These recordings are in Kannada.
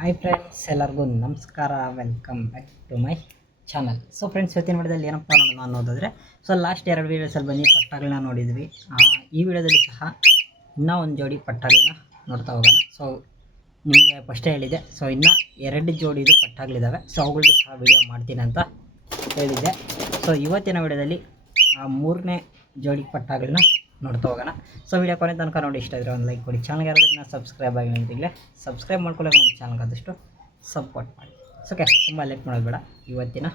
ಹಾಯ್ ಫ್ರೆಂಡ್ಸ್ ಎಲ್ಲರಿಗೂ ನಮಸ್ಕಾರ. Welcome back to my channel so friends ಇವತ್ತಿನ ವಿಡಿಯೋದಲ್ಲಿ ಏನಪ್ಪ ನೋಡೋಣ ಅನ್ನೋದಾದರೆ ಸೊ ಲಾಸ್ಟ್ ಎರಡು ವೀಡಿಯೋಸಲ್ಲಿ ಬನ್ನಿ, ಪಟ್ಟಗಳನ್ನ ನೋಡಿದ್ವಿ. ಈ ವಿಡಿಯೋದಲ್ಲಿ ಸಹ ಇನ್ನೂ ಒಂದು ಜೋಡಿ ಪಟ್ಟಗಳನ್ನ ನೋಡ್ತಾ ಹೋಗೋಣ. ಸೊ ನಿಮಗೆ ಫಸ್ಟೇ ಹೇಳಿದೆ ಸೊ ಇನ್ನೂ ಎರಡು ಜೋಡಿದು ಪಟ್ಟಗಳಿದ್ದಾವೆ ಸೊ ಅವುಗಳದ್ದು ಸಹ ವಿಡಿಯೋ ಮಾಡ್ತೀನಿ ಅಂತ ಹೇಳಿದ್ದೆ. ಸೊ ಇವತ್ತಿನ ವಿಡಿಯೋದಲ್ಲಿ ಆ ಮೂರನೇ ಜೋಡಿ ಪಟ್ಟಗಳನ್ನ ನೋಡ್ತಾ ಹೋಗೋಣ. ಸೊ ವಿಡಿಯೋ ಕೊನೆ ತನಕ ನೋಡಿ ಇಷ್ಟ ಇದ್ರೆ ಒಂದು ಲೈಕ್ ಕೊಡಿ. ಚಾನಲ್ಗೆ ಯಾರಾದ್ರೂ ಸಬ್ಸ್ಕ್ರೈಬ್ ಆಗಿಲ್ಲ ಅಂತಿಲ್ಲ ಸಬ್ಸ್ಕ್ರೈಬ್ ಮಾಡ್ಕೊಳ್ಳೋಕೆ ನಮ್ಮ ಚಾನಲ್ಗೆ ಆದಷ್ಟು ಸಪೋರ್ಟ್ ಮಾಡಿ. ಸೊ ಓಕೆ ತುಂಬ ಲೇಟ್ ಮಾಡೋದು ಇವತ್ತಿನ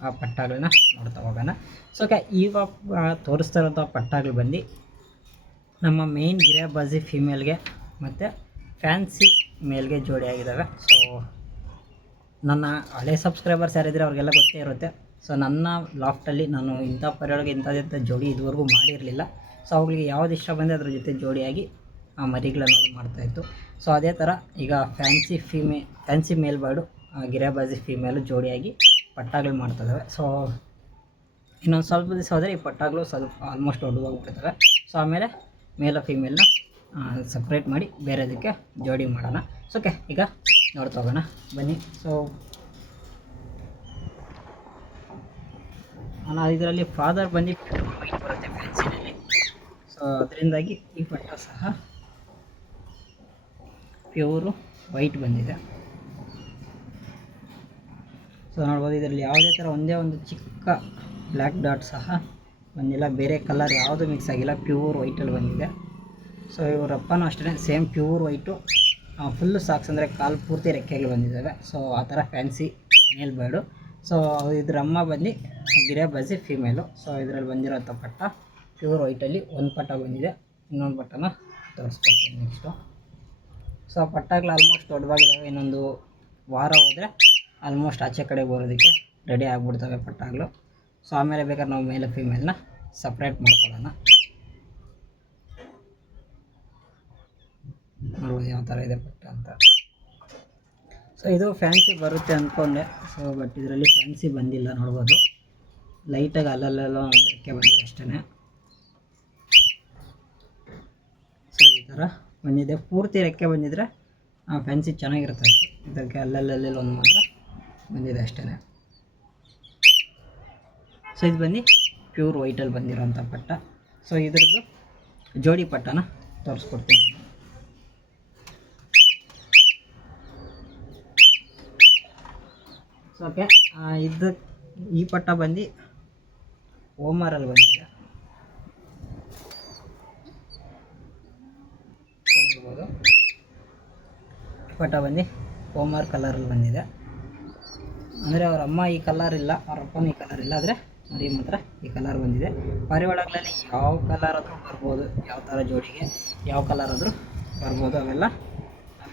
ಆ ಪಟ್ಟಾಗಳನ್ನ ನೋಡ್ತಾ ಹೋಗೋಣ. ಸೊ ಓಕೆ ಆ, ತೋರಿಸ್ತಾ ಇರೋಂಥ ಪಟ್ಟಾಗಳು ಬಂದು ನಮ್ಮ ಮೇನ್ ಗಿರಾಬಾಜಿ ಫೀಮೇಲ್ಗೆ ಮತ್ತು ಫ್ಯಾನ್ಸಿ ಮೇಲ್ಗೆ ಜೋಡಿ ಆಗಿದ್ದಾವೆ. ಸೊ ನನ್ನ ಹಳೆ ಸಬ್ಸ್ಕ್ರೈಬರ್ಸ್ ಯಾರಿದ್ರೆ ಅವ್ರಿಗೆಲ್ಲ ಗೊತ್ತೇ ಇರುತ್ತೆ. ಸೊ ನನ್ನ ಲಾಫ್ಟಲ್ಲಿ ನಾನು ಇಂಥ ಪರಿಯೊಳಗೆ ಇಂಥದ್ದಂಥ ಜೋಡಿ ಇದುವರೆಗೂ ಮಾಡಿರಲಿಲ್ಲ. ಸೊ ಅವುಗಳಿಗೆ ಯಾವ್ದು ಇಷ್ಟ ಬಂದರೆ ಅದ್ರ ಜೊತೆ ಜೋಡಿಯಾಗಿ ಆ ಮರಿಗಳನ್ನು ಮಾಡ್ತಾಯಿತ್ತು ಸೊ ಅದೇ ಥರ ಈಗ fancy female fancy male bird ಗಿರಾಬಾಜಿ female ಜೋಡಿಯಾಗಿ ಪಟ್ಟಾಗಳು ಮಾಡ್ತಿದ್ದಾವೆ ಸೊ ಇನ್ನೊಂದು ಸ್ವಲ್ಪ ದಿವಸ ಹೋದರೆ ಈ ಪಟ್ಟಾಗಳು ಸ್ವಲ್ಪ ಆಲ್ಮೋಸ್ಟ್ ದೊಡ್ಡದಾಗ್ಬಿಡ್ತವೆ ಸೊ ಆಮೇಲೆ ಮೇಲ ಫೀಮೇಲ್ನ ಸಪ್ರೇಟ್ ಮಾಡಿ ಬೇರೆದಕ್ಕೆ ಜೋಡಿ ಮಾಡೋಣ. ಸೊ ಓಕೆ ಈಗ ನೋಡ್ತಾ ಹೋಗೋಣ. ಬನ್ನಿ. ಸೊ ನಾನು ಇದರಲ್ಲಿ ಫಾದರ್ ಬಂದು ಬರುತ್ತೆ ಫ್ಯಾನ್ಸಿನಲ್ಲಿ ಸೊ ಅದರಿಂದಾಗಿ ಈ ಪಟ್ಟ ಸಹ ಪ್ಯೂರು ವೈಟ್ ಬಂದಿದೆ. ಸೊ ನೋಡ್ಬೋದು, ಇದರಲ್ಲಿ ಯಾವುದೇ ಥರ ಒಂದೇ ಒಂದು ಚಿಕ್ಕ ಬ್ಲ್ಯಾಕ್ ಡಾಟ್ ಸಹ ಬಂದಿಲ್ಲ. ಬೇರೆ ಕಲರ್ ಯಾವುದು ಮಿಕ್ಸ್ ಆಗಿಲ್ಲ. ಪ್ಯೂರ್ ವೈಟಲ್ಲಿ ಬಂದಿದೆ. ಸೊ ಇವರಪ್ಪನೂ ಅಷ್ಟೇ same pure white full socks ಅಂದರೆ ಕಾಲು ಪೂರ್ತಿ ರೆಕ್ಕೆಗಳು ಬಂದಿದ್ದಾವೆ. ಸೊ ಆ ಥರ ಫ್ಯಾನ್ಸಿ ಮೇಲ್ ಬೇಡು ಸೊ ಇದ್ರ ಅಮ್ಮ ಬಂದು ಬಜಿ ಫೀಮೇಲು ಸೊ ಇದರಲ್ಲಿ ಬಂದಿರೋಂಥ ಪಟ್ಟ ಪ್ಯೂರ್ ವೈಟಲ್ಲಿ ಒಂದು ಪಟ್ಟ ಬಂದಿದೆ. ಇನ್ನೊಂದು ಪಟ್ಟನ ತೋರಿಸ್ಕೊಡ್ತೀನಿ ನೆಕ್ಸ್ಟು ಸೊ ಪಟ್ಟಗಳು ಆಲ್ಮೋಸ್ಟ್ ದೊಡ್ಡವಾಗಿದ್ದಾವೆ ಇನ್ನೊಂದು ವಾರ ಹೋದರೆ ಆಲ್ಮೋಸ್ಟ್ ಆಚೆ ಕಡೆ ಬರೋದಕ್ಕೆ ರೆಡಿ ಆಗಿಬಿಡ್ತವೆ ಪಟ್ಟಗಳು ಸೊ ಆಮೇಲೆ ಬೇಕಾದ್ರೆ ನಾವು ಮೇಲೆ ಫೀಮೇಲ್ನ ಸಪ್ರೇಟ್ ಮಾಡ್ಕೊಳ್ಳೋಣ. ನೋಡ್ಬೋದು ಯಾವ ಥರ ಇದೆ ಪಟ್ಟ ಅಂತ. ಸೊ ಇದು ಫ್ಯಾನ್ಸಿ ಬರುತ್ತೆ ಅಂದ್ಕೊಂಡೆ ಸೊ ಬಟ್ ಇದರಲ್ಲಿ ಫ್ಯಾನ್ಸಿ ಬಂದಿಲ್ಲ ನೋಡ್ಬೋದು. ಲೈಟಾಗಿ ಅಲ್ಲಲ್ಲೆಲ್ಲ ಒಂದು ರೆಕ್ಕೆ ಬಂದಿದೆ ಅಷ್ಟೇ ಸೊ ಈ ಥರ ಬಂದಿದೆ. ಪೂರ್ತಿ ರೆಕ್ಕೆ ಬಂದಿದ್ರೆ ಫ್ಯಾನ್ಸಿ ಚೆನ್ನಾಗಿರುತ್ತೆ ಇದಕ್ಕೆ ಅಲ್ಲಲ್ಲೆಲ್ಲ ಒಂದು ಮಾತ್ರ ಬಂದಿದೆ ಅಷ್ಟೇ ಸೊ ಇದು ಬನ್ನಿ. ಪ್ಯೂರ್ ವೈಟಲ್ಲಿ ಬಂದಿರೋಂಥ ಪಟ್ಟ. ಸೊ ಇದ್ರದ್ದು ಜೋಡಿ ಪಟ್ಟನ ತೋರಿಸ್ಕೊಡ್ತೀನಿ. ಸೊ ಓಕೆ ಇದು ಈ ಪಟ್ಟ ಬಂದು, ಓಮರಲ್ಲಿ ಬಂದಿದೆ. ಪಟ ಬಂದು, ಓಮಾರ್ ಕಲರಲ್ಲಿ ಬಂದಿದೆ. ಅಂದರೆ ಅವ್ರ ಅಮ್ಮ ಈ ಕಲರ್ ಇಲ್ಲ, ಅವ್ರ ಅಪ್ಪನ ಈ ಕಲರ್ ಇಲ್ಲ, ಆದರೆ ಮರಿ ಮಾತ್ರ ಈ ಕಲರ್ ಬಂದಿದೆ. ಪಾರಿವಾಳಗಳಲ್ಲಿ ಯಾವ ಕಲರ್ ಆದರೂ ಬರ್ಬೋದು, ಯಾವ ಥರ ಜೋಡಿಗೆ ಯಾವ ಕಲರ್ ಆದರೂ ಬರ್ಬೋದು ಅವೆಲ್ಲ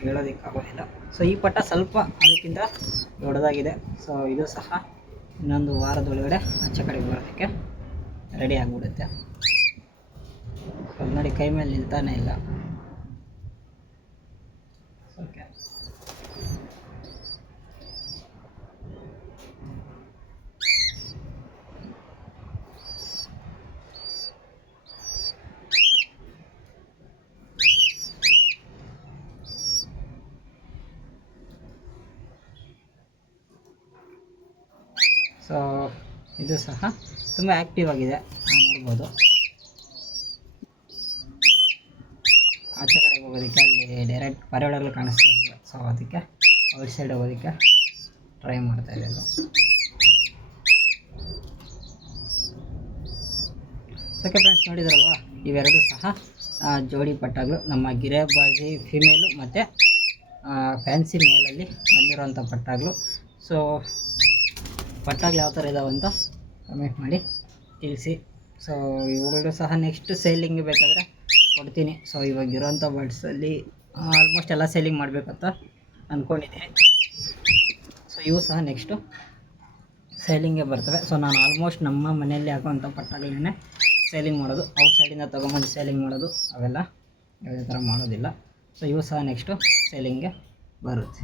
ಹೇಳೋದಕ್ಕಾಗೋದಿಲ್ಲ ಸೊ ಈ ಪಟ್ಟ ಸ್ವಲ್ಪ ಅದಕ್ಕಿಂತ ದೊಡ್ಡದಾಗಿದೆ. ಸೊ ಇದು ಸಹ ಇನ್ನೊಂದು ವಾರದೊಳಗಡೆ ಆಚೆ ಕಡೆ ಬರೋದಕ್ಕೆ ರೆಡಿ ಆಗಿಬಿಡುತ್ತೆ. ನೋಡಿ, ಕೈ ಮೇಲೆ ನಿಲ್ತಾನೆ ಇಲ್ಲ. ಓಕೆ ಸೊ ಇದು ಸಹ ತುಂಬ ಆ್ಯಕ್ಟಿವ್ ಆಗಿದೆ. ನೋಡ್ಬೋದು. ಆಚೆ ಕಡೆ ಹೋಗೋದಕ್ಕೆ ಅಲ್ಲಿ ಡೈರೆಕ್ಟ್ ಪರಿವಾರಗಳು ಕಾಣಿಸ್ತಾ ಇದೆ ಸೊ ಅದಕ್ಕೆ ಔಟ್ ಸೈಡ್ ಹೋಗೋದಕ್ಕೆ ಟ್ರೈ ಮಾಡ್ತಾ ಇದೆ ಅದು ಫ್ರೆಂಡ್ಸ್ ನೋಡಿದ್ರಲ್ವಾ? ಇವೆರಡು ಸಹ ಜೋಡಿ ಪಟ್ಟಗಳು ನಮ್ಮ ಗಿರೇಬಾಜಿ ಫಿಮೇಲು ಮತ್ತು ಫ್ಯಾನ್ಸಿ ಮೇಲಲ್ಲಿ ಬಂದಿರೋವಂಥ ಪಟ್ಟಗಳು ಸೊ ಪಟ್ಟಗಳು ಯಾವ ಥರ ಇದಾವೆ ಅಂತ ಕಮೆಂಟ್ ಮಾಡಿ ತಿಳಿಸಿ. ಸೊ ಇವುಗಳು ಸಹ ನೆಕ್ಸ್ಟ್ ಸೇಲಿಂಗ್ ಬೇಕಾದರೆ ಕೊಡ್ತೀನಿ. ಸೊ ಇವಾಗ ಇರೋಂಥ ಬರ್ಡ್ಸಲ್ಲಿ ಆಲ್ಮೋಸ್ಟ್ ಎಲ್ಲ ಸೇಲಿಂಗ್ ಮಾಡಬೇಕಂತ ಅಂದ್ಕೊಂಡಿದ್ದೀನಿ ಸೊ ಇವು ಸಹ ನೆಕ್ಸ್ಟು ಸೇಲಿಂಗೇ ಬರ್ತವೆ. ಸೊ ನಾನು ಆಲ್ಮೋಸ್ಟ್ ನಮ್ಮ ಮನೆಯಲ್ಲಿ ಹಾಕೋವಂಥ ಪಟ್ಟಾಗಳನ್ನೇ ಸೇಲಿಂಗ್ ಮಾಡೋದು. ಔಟ್ ಸೈಡಿಂದ ತೊಗೊಂಬಂದು ಸೇಲಿಂಗ್ ಮಾಡೋದು. ಅವೆಲ್ಲ ಯಾವುದೇ ಥರ ಮಾಡೋದಿಲ್ಲ. ಸೊ ಇವು ಸಹ ನೆಕ್ಸ್ಟು ಸೇಲಿಂಗ್ಗೆ ಬರುತ್ತೆ.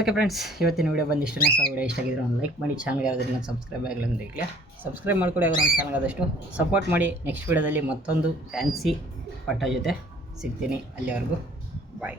ಓಕೆ ಫ್ರೆಂಡ್ಸ್ ಇವತ್ತಿನ ವೀಡಿಯೋ ಬಂದು ಇಷ್ಟನೇ ಸೊ ವೀಡಿಯೋ ಇಷ್ಟ ಆಗಿದ್ರೆ ಒಂದು ಲೈಕ್ ಮಾಡಿ ಚಾನಲ್ಗೆ ಯಾವುದ್ರಿಂದ ಸಬ್ಸ್ಕ್ರೈಬ್ ಆಗಲಿ ಅಂತ ಈಗಲೇ ಸಬ್ಸ್ಕ್ರೈಬ್ ಮಾಡ್ಕೊಡಿ ಅವ್ರು ಒಂದು ಚಾನಲ್ ಆದಷ್ಟು ಸಪೋರ್ಟ್ ಮಾಡಿ. ನೆಕ್ಸ್ಟ್ ವೀಡಿಯೋದಲ್ಲಿ ಮತ್ತೊಂದು ಫ್ಯಾನ್ಸಿ ಪಟ್ಟ ಜೊತೆ ಸಿಗ್ತೀನಿ. ಅಲ್ಲಿವರೆಗೂ ಬಾಯ್